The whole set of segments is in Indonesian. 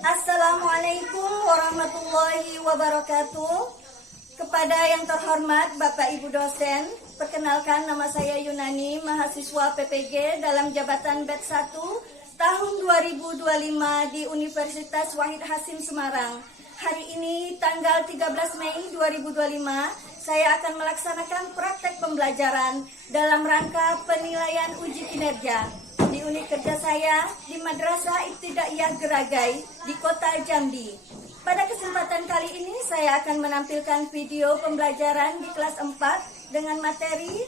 Assalamualaikum warahmatullahi wabarakatuh. Kepada yang terhormat Bapak Ibu dosen, perkenalkan nama saya Yunani, mahasiswa PPG dalam jabatan batch 1 tahun 2025 di Universitas Wahid Hasim Semarang. Hari ini tanggal 13 Mei 2025, saya akan melaksanakan praktek pembelajaran dalam rangka penilaian uji kinerja di unit kerja saya di Madrasah Ibtidaiyah Geragai di Kota Jambi. Pada kesempatan kali ini saya akan menampilkan video pembelajaran di kelas 4 dengan materi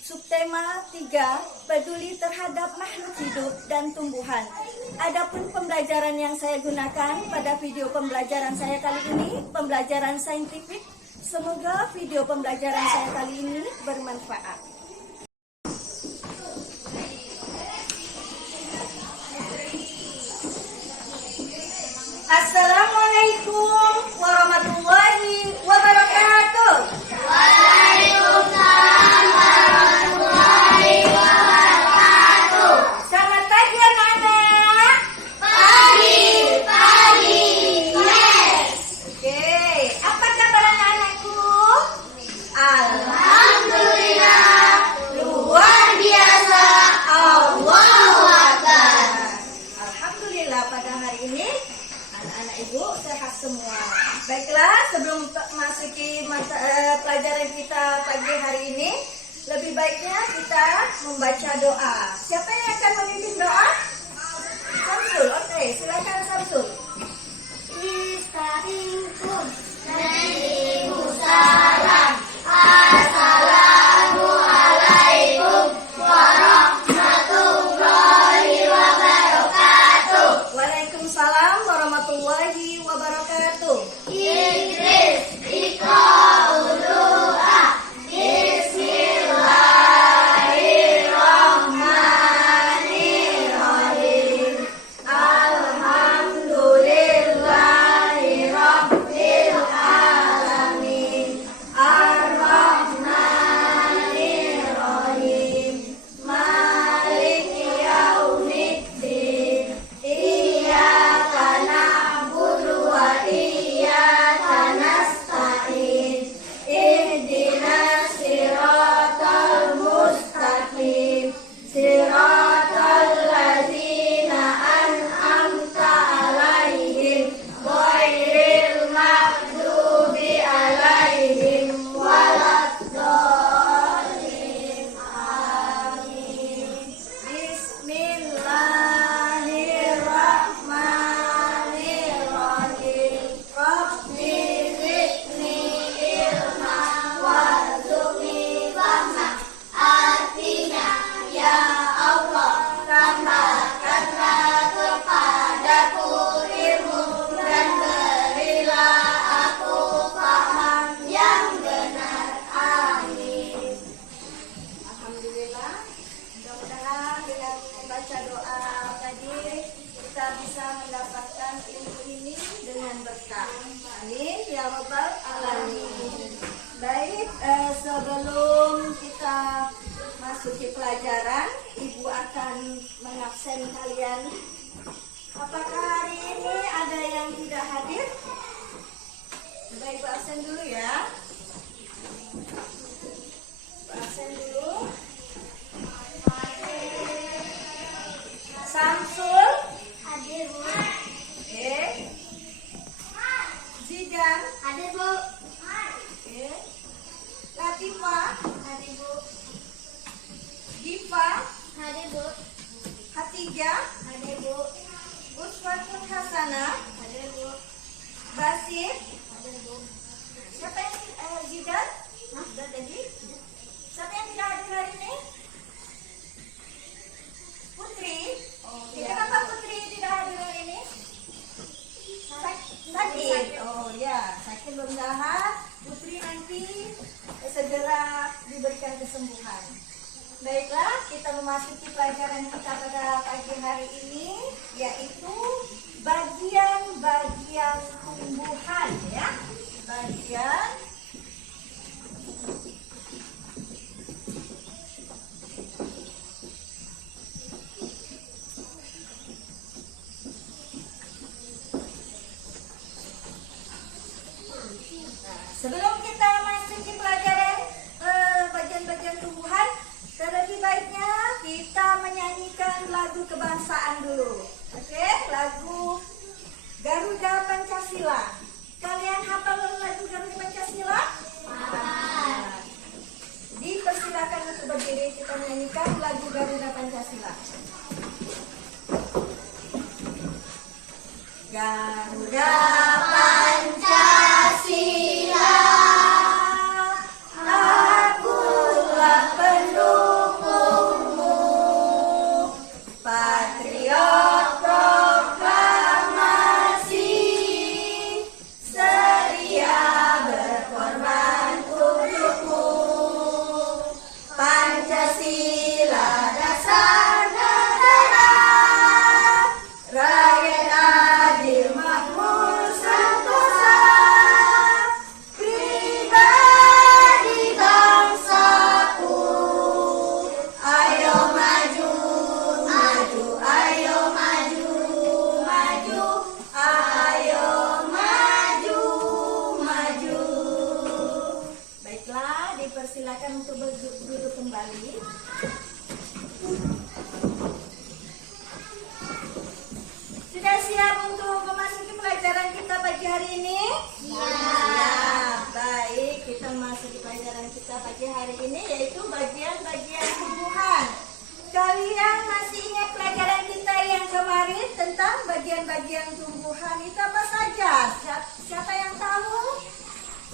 subtema 3, peduli terhadap makhluk hidup dan tumbuhan. Adapun pembelajaran yang saya gunakan pada video pembelajaran saya kali ini, pembelajaran saintifik. Semoga video pembelajaran saya kali ini bermanfaat. Assalamualaikum warahmatullahi wabarakatuh. Waalaikumsalam warahmatullahi wabarakatuh. Selamat pagi anak-anak. Pagi, yes. Oke, apa kabar anak-anakku? Alhamdulillah, luar biasa. Allahu Akbar. Alhamdulillah pada hari ini anak-anak ibu sehat semua. Baiklah, sebelum masuki pelajaran kita pagi hari ini, lebih baiknya kita membaca doa. Siapa yang akan memimpin doa? Samsul, oke, silakan Samsul. Istaikum. Waalaikumsalam. Assalamualaikum warahmatullahi wabarakatuh. Waalaikumsalam warahmatullahi wabarakatuh. Idris, iqra'ul doa. Bismillahirrahmanirrahim. Alhamdulillahi rabbil alamin. Ar-Rahmanirrahim. Maliki yaumiddin. Iyyaka na'budu wa iyyaka nasta'in. Ihdinas siratal mustaqim. Siratal ladzina an'amta 'alaihim ghairil maghdubi 'alaihim waladdallin. Amin. Bismillahirrahmanirrahim. Rabbi zidni ilma warzuqni fahma. Artinya, ya Allah, tambahkanlah kepadaku ilmu dan berilah aku paham yang benar. Amin. Alhamdulillah, mudah-mudahan dengan membaca doa tadi kita bisa mendapatkan ilmu ini dengan berkah. Amin ya rabbal alamin. Baik, sebelum kita masuki pelajaran, Ibu akan mengabsen kalian. Apakah hari ini ada yang tidak hadir? Baik, Ibu absen dulu ya. Ibu absen dulu. Samsul, Hadir, Bu. Zidan, Hadir, Bu. Latifah, Hadir, Bu. Diva, Hadir, Bu. Hatijah, Hadir, Bu. Uswatun Hasanah, Hadir, Bu. Basim. Hadir, Bu. Siapa yang Zidan? Sudah tadi. Siapa yang tidak hadir hari ini? Putri. Oh, kenapa Putri tidak hadir hari ini? Sakit. Oh ya, sakit belum sehat. Putri nanti segera diberikan kesembuhan. Baiklah, kita memasuki pelajaran kita pada pagi hari ini, yaitu bagian-bagian tumbuhan, ya. Bagian menyanyikan lagu Garuda Pancasila. Garuda Pancasila, akulah pendukungmu, patriot proklamasi, sedia berkorban untukmu. Pancasila dasar negara, rakyat adil makmur sentosa, pribadi bangsaku. Ayo maju, maju, ayo maju, maju, ayo maju, maju. Baiklah, dipersilakan untuk duduk kembali. Sudah siap untuk memasuki pelajaran kita pagi hari ini? Siap. Baik, kita memasuki pelajaran kita pagi hari ini yaitu bagian-bagian tumbuhan. Kalian masih ingat pelajaran kita yang kemarin tentang bagian-bagian tumbuhan itu apa saja? Siapa yang tahu?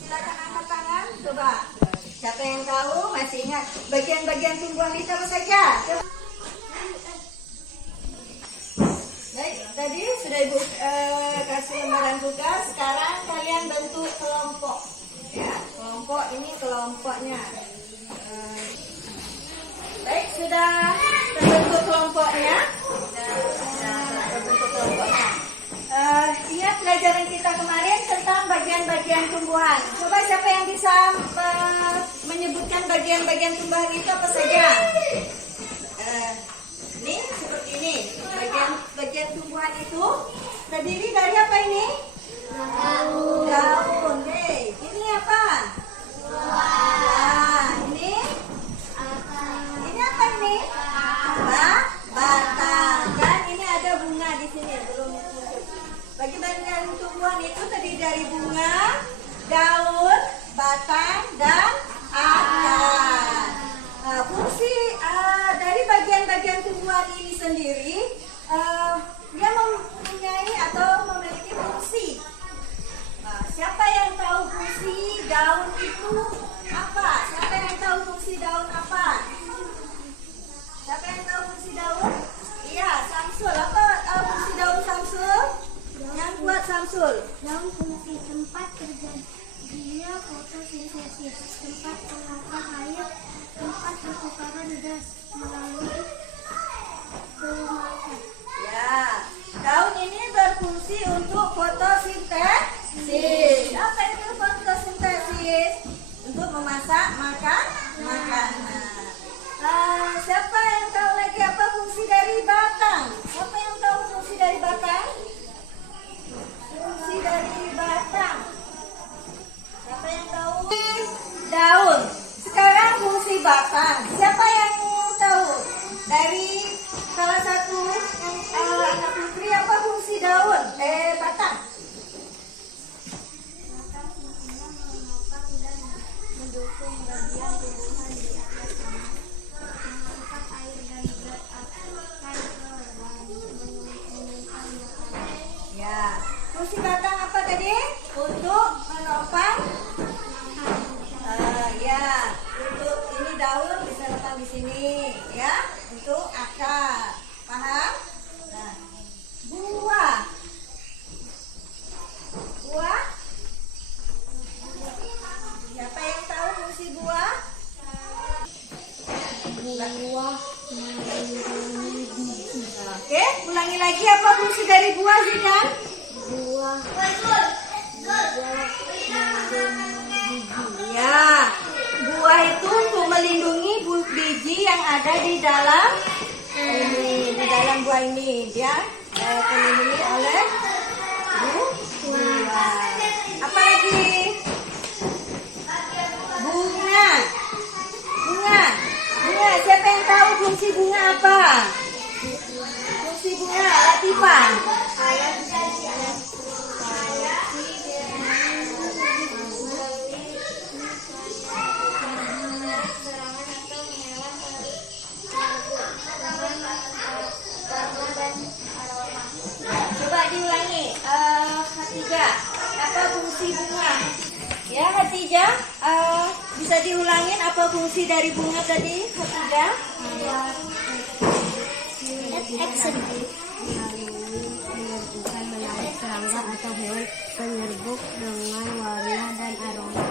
Silakan angkat tangan, coba. Siapa yang tahu? Masih ingat bagian-bagian tumbuhan itu apa saja? Coba. Baik, tadi sudah Ibu kasih lembaran tugas. Sekarang kalian bentuk kelompok. Ya, kelompok ini kelompoknya. Baik, sudah terbentuk kelompoknya. Sudah terbentuk kelompoknya. Ingat pelajaran kita kemarin tentang bagian-bagian tumbuhan. Coba siapa yang bisa menyebutkan bagian-bagian tumbuhan itu apa saja? Ini seperti ini. Bagian tumbuhan itu terdiri dari apa ini? Daun. Daun. Hey, ini apa? Nah, ini apa ini? Batang. Kan ini ada bunga di sini belum muncul. Bagian tumbuhan itu terdiri dari bunga, daun, batang, dan akar. Nah, fungsi dari bagian-bagian tumbuhan ini sendiri, dia mempunyai atau memiliki fungsi. Nah, siapa yang tahu fungsi daun itu apa? Siapa yang tahu fungsi daun apa? Siapa yang tahu fungsi daun? Iya, Samsul. Apa fungsi daun Samsul? Yang kuat Samsul. Daun fungsi tempat terjadinya fotosintesis, tempat penangkap air, tempat pertukaran gas melalui kelembapan. Ya, daun ini berfungsi untuk fotosintesis. Apa itu fotosintesis? Untuk memasak makanan. Siapa yang tahu lagi apa fungsi dari batang? Siapa yang tahu fungsi dari batang? Fungsi dari batang. Siapa yang tahu? Daun. Sekarang fungsi batang. Siapa yang tahu? Dari salah satu anak putri apa fungsi daun? Batang. Batang fungsinya menopang dan mendukung bagian tumbuhan di atasnya, mengangkat air dan berat akan dan menyimpan makanan. Ya. Fungsi batang apa tadi? Untuk menopang. Ya, untuk ini daun bisa letak di sini, ya, untuk akar, paham? Nah, buah, siapa yang tahu fungsi buah? Buah melindungi biji. Oke, ulangi lagi apa fungsi dari buah, Zidan? Buah Ya, buah itu untuk melindungi biji yang ada di dalam ini, di dalam buah ini, dia terlindungi oleh buah. Apa lagi? Bunga. Siapa yang tahu fungsi bunga apa? Fungsi bunga, Latifah. diulangin apa fungsi dari bunga tadi? Ketiga. Action. Bukan menarik serangga atau hewan penyerbuk dengan warna dan aroma.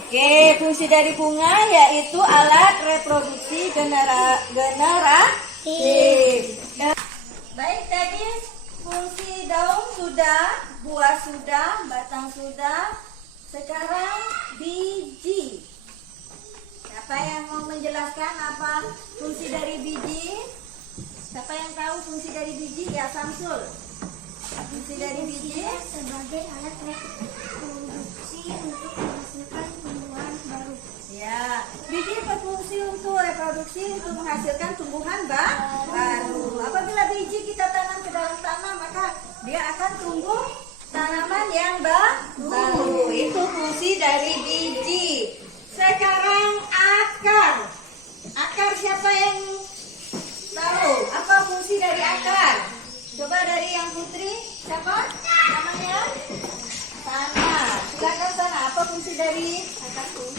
Oke, fungsi dari bunga yaitu alat reproduksi generatif. Baik, tadi fungsi daun sudah, buah sudah, batang sudah. Sekarang biji. Siapa yang mau menjelaskan apa fungsi dari biji? Siapa yang tahu fungsi dari biji? Ya, Samsul. Fungsi dari biji Sebagai alat reproduksi untuk menghasilkan tumbuhan baru. ya, biji berfungsi untuk reproduksi untuk menghasilkan tumbuhan baru. Apabila biji kita tanam ke dalam tanah, maka dia akan tumbuh tanaman yang baru. Itu fungsi dari biji. Sekarang akar. Akar siapa yang tahu? Apa fungsi dari akar? Coba dari yang putri. Siapa namanya? Tanah. Silakan Sana. Apa fungsi dari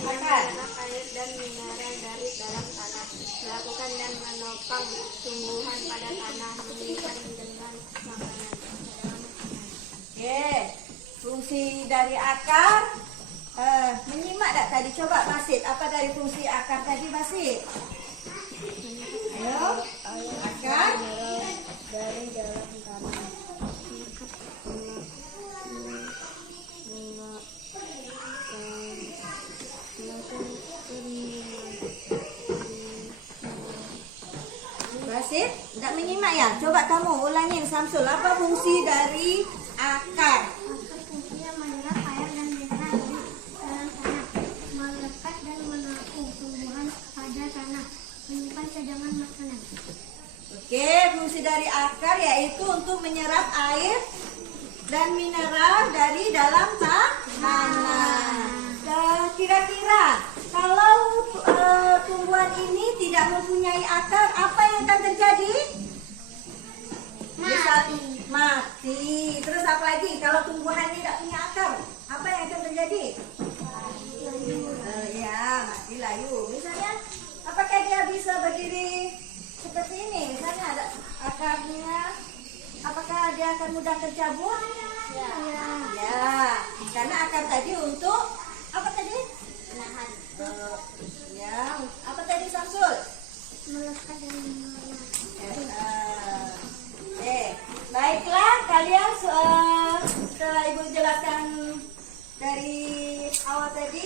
akar? Air dan mineral dari dalam tanah, melakukan dan menopang tumbuhan pada tanah, mengikat dengan makanan. Oke, fungsi dari akar menyimak tak tadi? Coba Basit, apa dari fungsi akar tadi Basit? Ayo, akar Dari dalam tanah. Basit, tidak menyimak ya? Coba kamu ulangin Samsul, apa fungsi dari akar? Akar fungsinya menyerap air dan mineral di dalam tanah, melekat dan menampung tumbuhan pada tanah, menyimpan cadangan makanan. Oke, fungsi dari akar yaitu untuk menyerap air dan mineral dari dalam tanah. Kira-kira kalau tumbuhan ini tidak mempunyai akar, apa yang akan terjadi? Mati. Terus apa lagi? Kalau tumbuhan ini tidak punya akar, apa yang akan terjadi? Ya, mati layu. Misalnya, apakah dia bisa berdiri seperti ini? Misalnya ada akarnya, apakah dia akan mudah tercabut? Ya, karena akar tadi untuk apa tadi? Menahan, Ya, apa tadi Samsul? melekat dan menahan. Baiklah kalian setelah Ibu jelaskan dari awal tadi,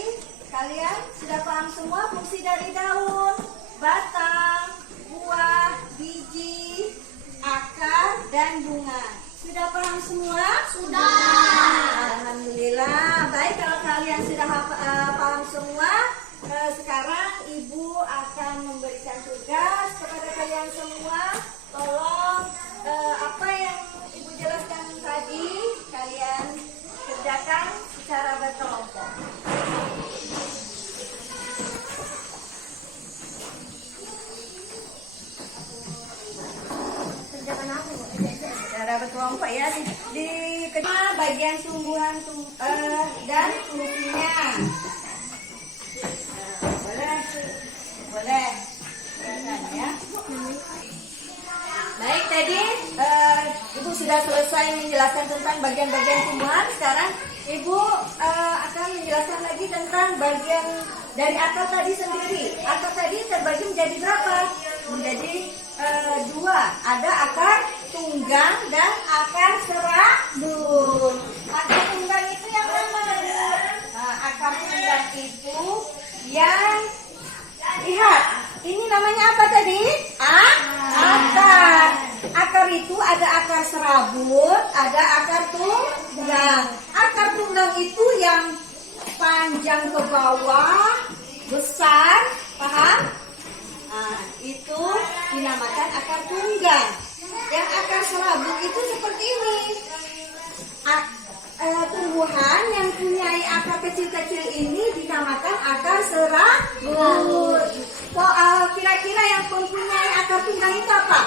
kalian sudah paham semua fungsi dari daun, batang, buah, biji, akar, dan bunga. Sudah paham semua? Sudah. Alhamdulillah. Baik, kalau kalian sudah paham semua, sekarang Ibu akan memberikan tugas kepada kalian semua. Tolong apa yang Ibu jelaskan tadi kalian kerjakan secara berkelompok. Kerjakan apa, Bu? Secara berkelompok ya di kedua bagian tumbuhan dan fungsinya. Boleh. Silakan ya. Baik, tadi Ibu sudah selesai menjelaskan tentang bagian-bagian tumbuhan. Sekarang Ibu akan menjelaskan lagi tentang bagian dari akar tadi sendiri. Akar tadi terbagi menjadi berapa? Menjadi dua. Ada akar tunggang dan akar serabut. Akar tunggang itu yang mana? Akar tunggang itu yang lihat. Ini namanya apa tadi? Akar. Akar itu ada akar serabut, ada akar tunggang. Akar tunggang itu yang panjang ke bawah, besar, paham? Nah, itu dinamakan akar tunggang. Yang akar serabut itu seperti ini. Tumbuhan yang punya akar kecil-kecil ini dinamakan akar serabut. Kira-kira yang mempunyai akar tunggang itu apa?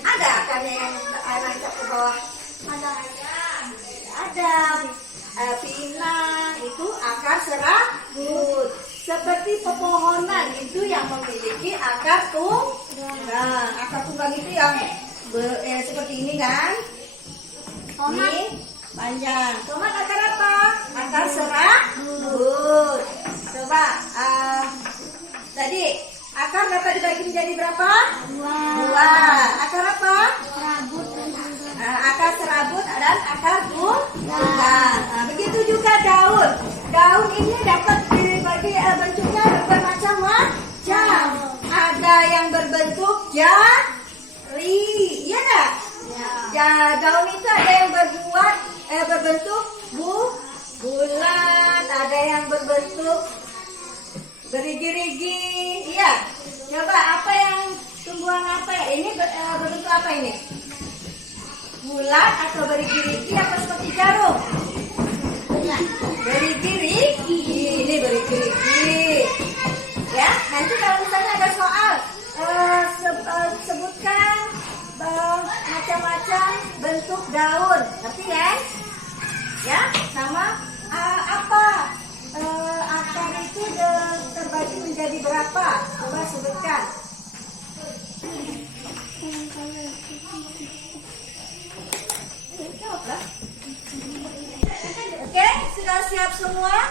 Ada akarnya yang nancap ke bawah. Ada pinang, serabut. Seperti pepohonan itu yang memiliki akar tunggang. Akar tunggang itu yang seperti ini kan? Ini panjang. Tomat akar apa? Akar serabut. Coba tadi akar dapat dibagi menjadi berapa? Dua. Akar apa? Serabut dan tunggang. Akar serabut dan akar tunggang. Nah, begitu juga daun. Daun ini dapat dibagi bentuknya bermacam-macam. Ada yang berbentuk jari, iya nggak? Ya, daun itu ada yang berbentuk bulat, ada yang berbentuk berigi-rigi. Iya. Coba apa yang tumbuhan apa ya? Ini berbentuk apa ini? Bulat atau berigi-rigi atau seperti jarum? Berigi-rigi. Ini berigi-rigi. Ya, nanti kalau misalnya ada soal sebutkan macam-macam bentuk daun. Ngerti kan? Ya, sama apa akar itu terbagi menjadi berapa? Coba sebutkan. Oke, sudah siap semua?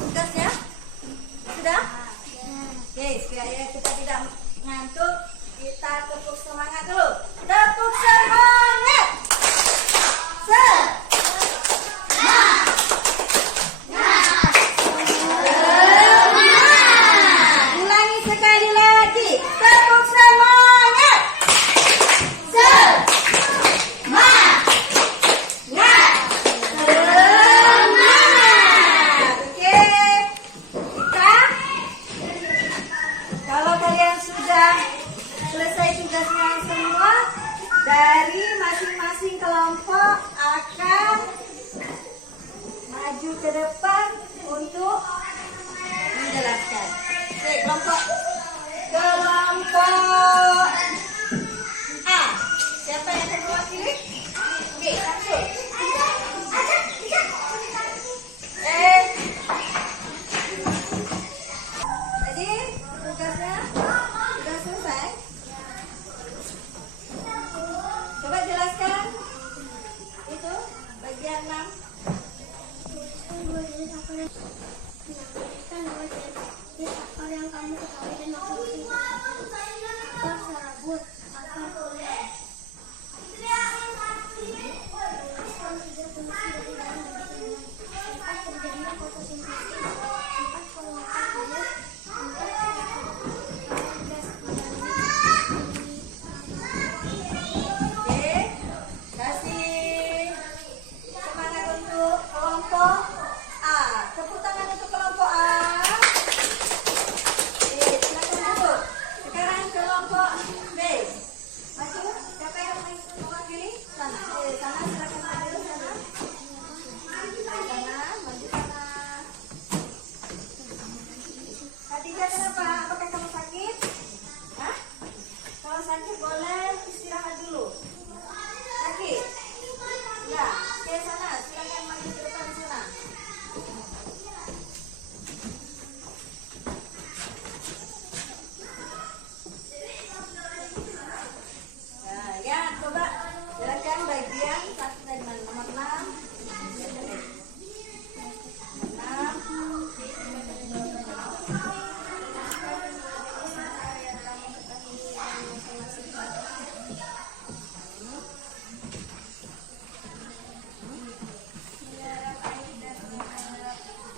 Tugasnya? Sudah? Oke, supaya kita tidak ngantuk, kita tepuk semangat dulu. Tepuk semangat! Ulangi sekali lagi. Tepuk semangat. Semangat. Oke. Kita kalau kalian sudah selesai tugasnya semua, dari masing-masing kelompok akan maju ke depan untuk menjelaskan. Oke, kelompok A. Siapa yang akan mewakili? Oke, langsung. Jadi tugasnya sudah selesai. Coba jelaskan itu bagian 6. Akar yang kamu ketahui dan maksudnya akar serabut, akar kuliah. Terjadinya fotosintesis, 4 penguatan air, 4 gas Oke, kasih semangat untuk kelompok A. Tepuk tangan untuk kelompok A. Oke, silakan duduk. Sekarang kelompok B. Maju, siapa yang mewakili? Sana, sana silakan maju sana. Sana, maju sana. Khadijah, kenapa? Apakah kamu sakit? Hah? Kalau sakit boleh istirahat dulu. Sakit? Ya, oke sana, silakan maju ke depan sana. Nah, ya, coba silakan bagian satu dari mana? Nomor 6. 6.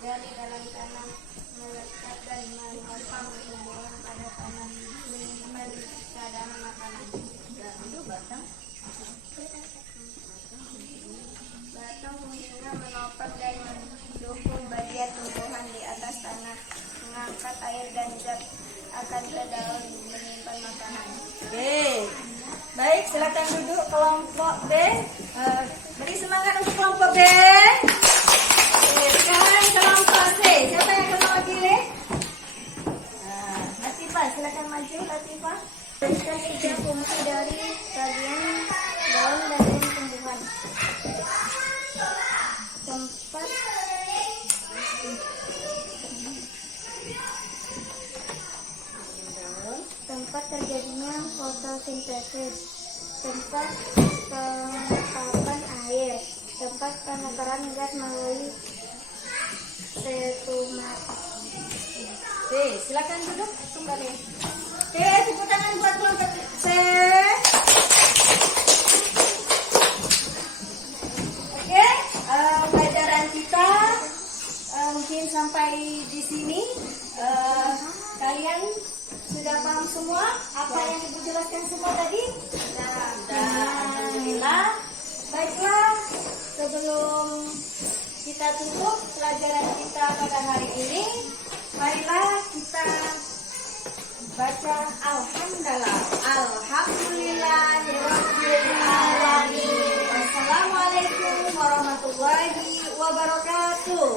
Dari dalam tanah melekat dan menopang tumbuhan pada tanah menyimpan cadangan makanan. Dan itu batang fungsinya menopang dan mendukung bagian tumbuhan di atas tanah, mengangkat air dan zat akan ke daun, menyimpan makanan. Oke, baik, silakan duduk kelompok B. Beri semangat untuk kelompok B. Sekarang kelompok C. Siapa yang akan mewakili? Latifah, silakan maju Latifah. Berikan 3 fungsi dari bagian daun dan tumbuhan. Tempat Tempat terjadinya fotosintesis, tempat pengecapan air, tempat penukaran gas melalui stomata. Oke, silakan duduk kembali. Oke, tepuk tangan buat kelompok C. Oke, pelajaran kita mungkin sampai di sini. Kalian sudah paham semua apa yang Ibu jelaskan semua tadi? Alhamdulillah. Baiklah, sebelum kita tutup pelajaran kita pada hari ini, marilah kita baca Alhamdulillah. Alhamdulillahirabbil alamin. Wassalamualaikum warahmatullahi wabarakatuh.